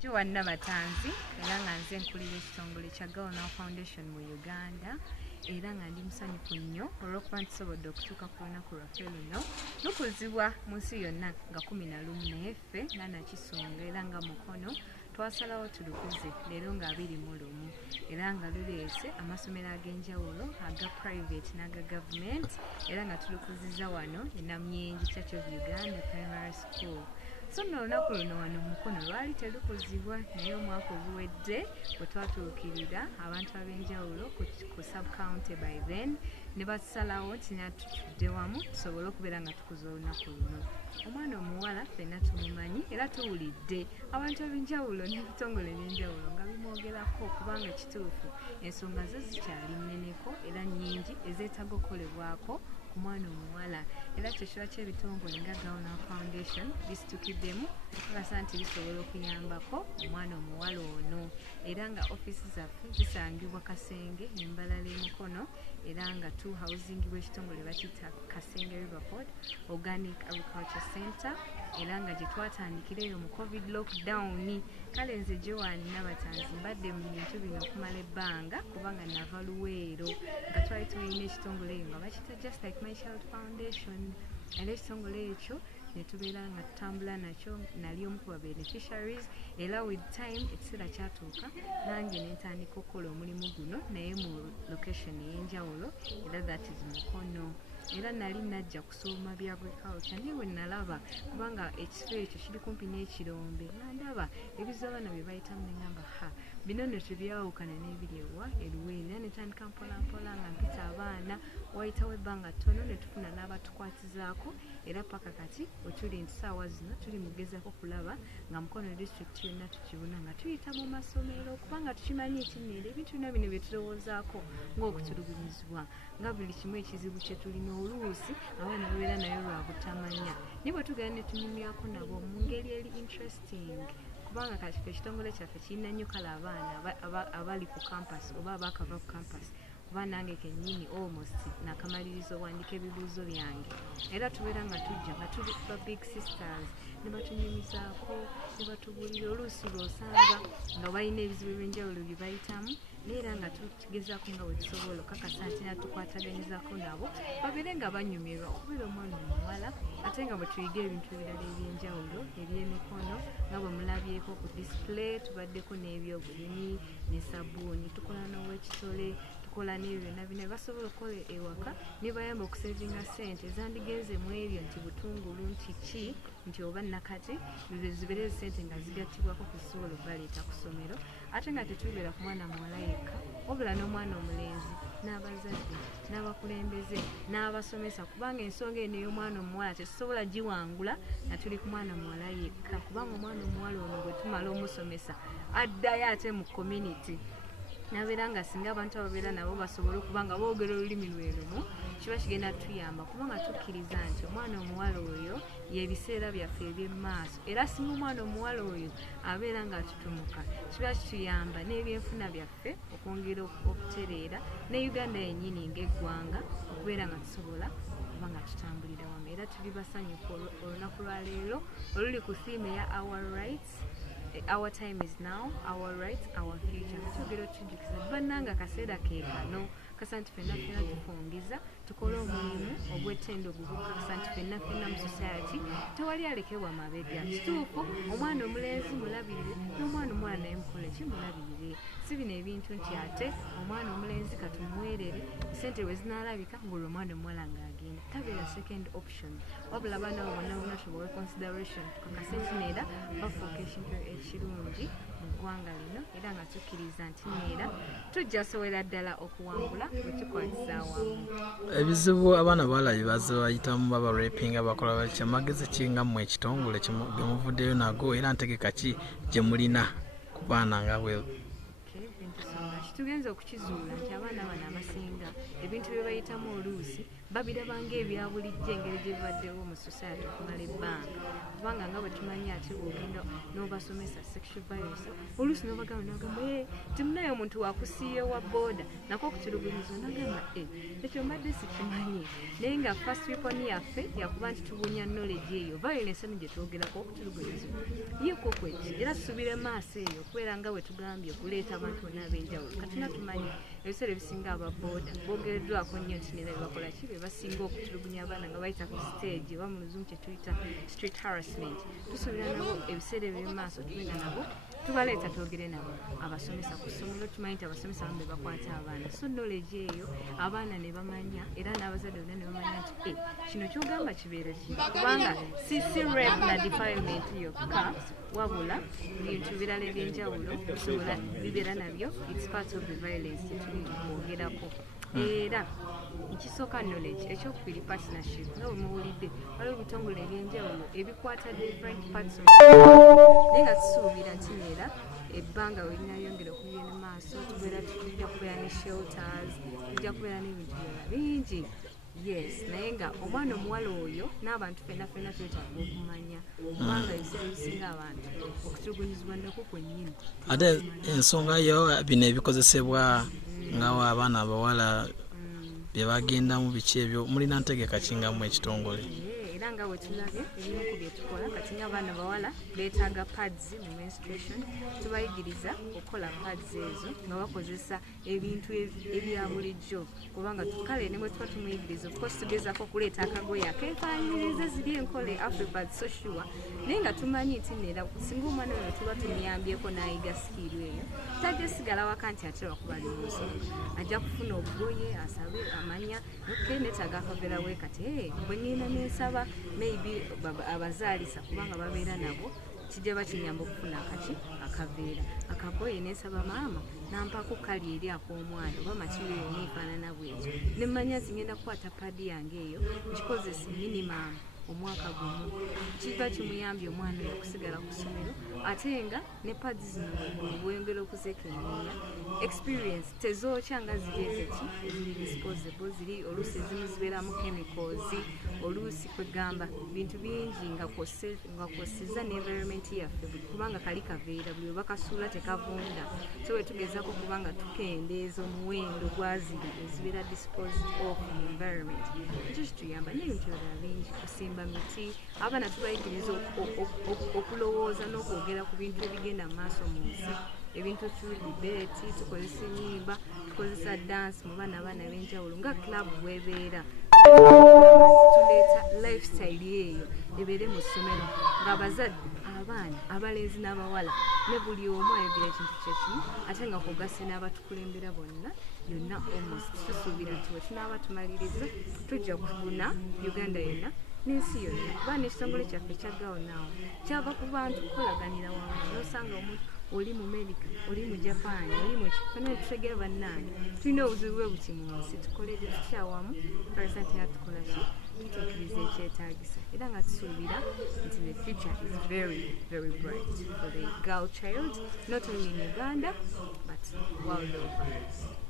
Lyomwana batanzi era nga nze nkulira ekitongole kya Girl Foundation mu Uganda era nga ndi musanyufu nnyo olw'okuba ntusobodde okutuuka ku lunaku lwaffe luno lukuzibwa mu nsi yonna nga 11 naye ffe nga Nakisunga era nga Mukono twasalawo tulukuze leero nga 21 era nga luleese amasomero ag'enjawulo aga private n'aga government era nga tulukuzizza wano e Namyengi Church of Uganda Primary School. So no lunaku luno wano Mukono lwali telukuzibwa naye omwaka oguwedde bwe twatuukirira abantu ab'enjawulo ku sub-county by then ne basalawo nti natutudde wamu tusobole okubeera nga tukuza olunaku luno. Omwana omuwala ffenna tumumanyi era tuwulidde abantu ab'enjawulo n'ebitongole by'enjawulo nga bimwogerako kubanga kituufu ensonga ze zikyali nneneko era nnyingi ezeetaaga okukolebwako ku mwana omuwala era kyo kiba ky'ebitongole nga Girl Foundation bisitukiddemu okukakasa nti bisobola okuyambako omwana omuwala ono era nga ofiisi zaffe zisangibwa Kasenge embalala e Mukono era nga housing bw'ekitongole bakiyita Kasenge Riverport Organic Agriculture Center era nga gye twatandikira eyo mu COVID lockdown. Kale nze Lyomwana batanzi mbadde mu bintu bino okumala ebbanga kubanga nava Luweero nga twali tulina ekitongole eyo nga bakiyita Just Like My Child Foundation era ekitongole ekyo ne tubeera nga tutambula nakyo nali omu ku ba beneficiaries era with time ekiseera kyatuuka nange ne ntandika okukola omulimu guno naye mu location ey'enjawulo era that is Mukono era nali najja kusoma bya agriculture naye bwe nalaba kubanga ekifo ekyo kiri kumpi n'ekirombe nga ndaba ebizo abaana bye bayitamu ne ngamba bino nno tebyawukana n'ebiri ewa eluweeri era ne ntandika mpola mpola nga mpita abaana wayitawo ebbanga ttono ne tufuna n'abatukwatizaako era paka kati we tuli nti ssaawa zino tuli mugezaako kulaba nga Mukono district yonna tukibuna nga tuyita mu masomero kubanga tukimanyi ekinneera ebintu bino bino bye tulowoozaako ng'okutulugunyizibwa nga buli kimu ekizibu kye tulina oluusi abaana babeera nayo lwa butamanya naye bwe tugenda ne tunyumyako nabo mu ngeri eri interesting kubanga kati ekitongole kyaffe kirina nnyo kale abaana abali ku campus oba abaakava ku campus kuba nange kennyini almost nakamaliriza owandika ebibuuzo byange era tubeera nga tujja nga tuli ba big sisters ne batunyumizaako ne batubuulira oluusi lw'osanga nga balina ebizibu ebyenjawulo bye bayitamu neera nga tugezaako nga bwe tusobola okakasa nti natukwataganyizaako nabo babeere nga banyumirwa okubeera omwana omuwala ate nga bwe tuyiga ebintu ebirala ebyenjawulo eby'emikono nga bwe mulabyeko ku display tubaddeko n'ebyobulimi ne sabbuuni tukola n'ow'ekitole tukola n'ebyo byonna bino basobola okukola ewaka ne bayamba okusevinga ssente ezandigenze mu ebyo nti butungulu nti ki nti oba nakati zibeere ssente nga zigattibwako kuzisobola okubaleeta ku ssomero ate nga tetubeera ku mwana muwala yekka wabula n'omwana omulenzi n'abazadde n'abakulembeze n'abasomesa kubanga ensonga eno ey'omwana omuwala tetusobola giwangula nga tuli ku mwana muwala yekka kubanga omwana omuwala ono bwe tumala omusomesa addayo ate mu community nabeera nga singa abantu ababeera nabo basobole okuba nga boogera olulimi lwe lumu kiba kigenda tuyamba kubanga tukkiriza nti omwana omuwala oyo yebiseera byaffe eby'emmaaso era singa omwana omuwala oyo abeera nga atutumuka kiba kituyamba n'ebyenfuna byaffe okwongera okutereera ne Uganda yennyini ng'eggwanga okubeera nga tusobola okuba nga tutambulira wamu era tuli basanyufu olunaku lwa leero oluli ku theme eya our rights. Our time is now, our rights, our future. Tugero tujukiza bannanga kaseera ke kano kasa nti ffenna tufungiza tukole omulimu ogw'ettendo kasa nti ffenna mu society tewali alekebwa mabega kituufu omwana omulenzi mulabirire n'omwana omuwala naye mukole ki mulabirire si bino ebintu nti ate omwana omulenzi katumuweerere ssente we zinaalabika ng'olwo omwana omuwala ng'agenda tabeera second option wabula abaana abo bonna bonna tubawe consideration tukakase nti neera bafuuka ekintu ekirungi mu ggwanga lino era nga tukkiriza nti neera tujja sowera ddala okuwangula bwe tukwatisa awamu. Ebizibu abaana bawala bye baza bayitamu baba rapinga bakola batya magezi ki nga mmwe ekitongole gye muvuddeyo nago era ntegeka ki gye mulina ku baana nga bwe kitugenza okukizuula nti abaana bano abasinga ebintu bye bayitamu oluusi babirabanga ebyabulijjo engeri gye bibaddewo mu society okumala ebbanga kubanga nga bwe tumanyi ate bwogenda n'obasomesa sexual violence oluusi n'obagamba nagamba timunayo omuntu wakusiiye wa booda nako okutulugunyizwa nagamba ekyo mbadde sikimanyi naye nga first weapon yaffe yakuba nti tubunya knowledge eyo violence eno gye twogerako okutulugunyizwa yeeko kweki era tusubire maaso eyo okubeera nga bwe tugambye okuleeta abantu bonna ab'enjawulo katina tumanyi ebiseera ebisinga ababooda boogereddwako nnyo nti nera bebakola ki be basinga okutulugunya abaana nga bayita ku stage oba mu luzungu kye tuyita street harassment tusuubira nabo ebiseera eby'emaaso tugenda nabo tubaleeta twogere nabo abasomesa ku ssomero tumanyi nti abasomesa bamu be bakwata abaana so knowledge eyo abaana ne bamanya era n'abazadde bonna ne bamanya nti kino kyogamba kibeera ki kubanga si rape na defilement yokka wabula bintu birala eby'enjawulo bisobola bibeera nabyo its part of the violence kyetuli kwogerako era ekisooka knowledge ekyokubiri partnership nga bwe muwulidde waliwo ebitongole ebyenjawulo ebikwata different parts of naye nga tusuubira nti neera ebbanga we linayongera okugenda maaso tujja kubeera ne shelters tujja kubeera n'ebintu byala bingi yes naye nga omwana omuwala oyo n'abantu fenna twetaaga okumanya kubanga ebiseera ebisinga abantu okutulugunyizibwa nako kwennyini ate ensonga yo bino ebikozesebwa ngawo abaana abawala bye bagenda mu biki ebyo mulina ntegeka kingamu ekitongole era nga bwe tulabye ebimu ku bye tukola kati ng'abaana bawala beetaaga pads mu menstruation tubayigiriza okukola pads ezo nga bakozesa ebintu ebya bulijjo kubanga kale ne bwe tuba tumuyigiriza ofcourse tugezaako okuleeta akagoye akeefaanyiriza ziri enkole afripads so sure naye nga tumanyi nti neera singa omwana oyo tuba tumuyambyeko n'ayiga sikiiru eyo tajja sigala waka nti ate lwakuba ali mu nsonga ajja kufuna obugoye asabe amanya oke neetaaga akaveera we kati bwe nina nensaba maybe abazaalisa kubanga babeera nabo kijja bakinyamba okufuna akaveera akagoye nensaba maama nampako kali eri ak'omwana oba material neefaanana bwekyo nemmanya nti ngenda kukwata paadi yange eyo nkikozesa minimum omwaka gumu kiba kimuyambye omwana oyo okusigala ku ssomero ate nga ne pads zino bwengera okuzekenneenya experience tezookya nga ziri ezeki ziri disposable ziri oluusi ezimu zibeeramu chemicals oluusi kwegamba bintu bingi nga kwosiza n'environment yaffe kubanga kali kaveera buli webakasuula tekavunda so wetugezaako kubanga tukendeeza omuwendo gwaziri ezibeera disposed of mu environment ekyo kituyamba n'ebintu ebirala bingi kusimba miti abaana tubayigiriza okulowooza n'okwogera ku bintu ebigenda mu maaso mu nsi ebintu tulibeeti tukozesa ennyimba tukozesa dansi mu baana b'enjawulo nga club bwebeera tuleeta lifestyle eyo ebeere mu ssomero ng'abazadde abaana abalenzi n'abawala ne buli omu ayogera ekintu kyekimu ate nga kugase n'abatukulembera bonna yonna almost tusuubira nti we tunaaba tumaliriza tujja kufuna uganda yonna n'ensi yonna kuba n'ekitongole kyaffe ekya gawonaawo kyava ku bantu kukolaganira wamu n'osanga omuntu oli mu America oli mu Japan oli mu kifana tutegera bannange tulina obuzibu bwe buti mu nsi tukolere tukyawamu president yatukola ki tutukiriza ekyetaagisa era nga tusuubira nti the future is very very bright for the girl child not only in Uganda but world over.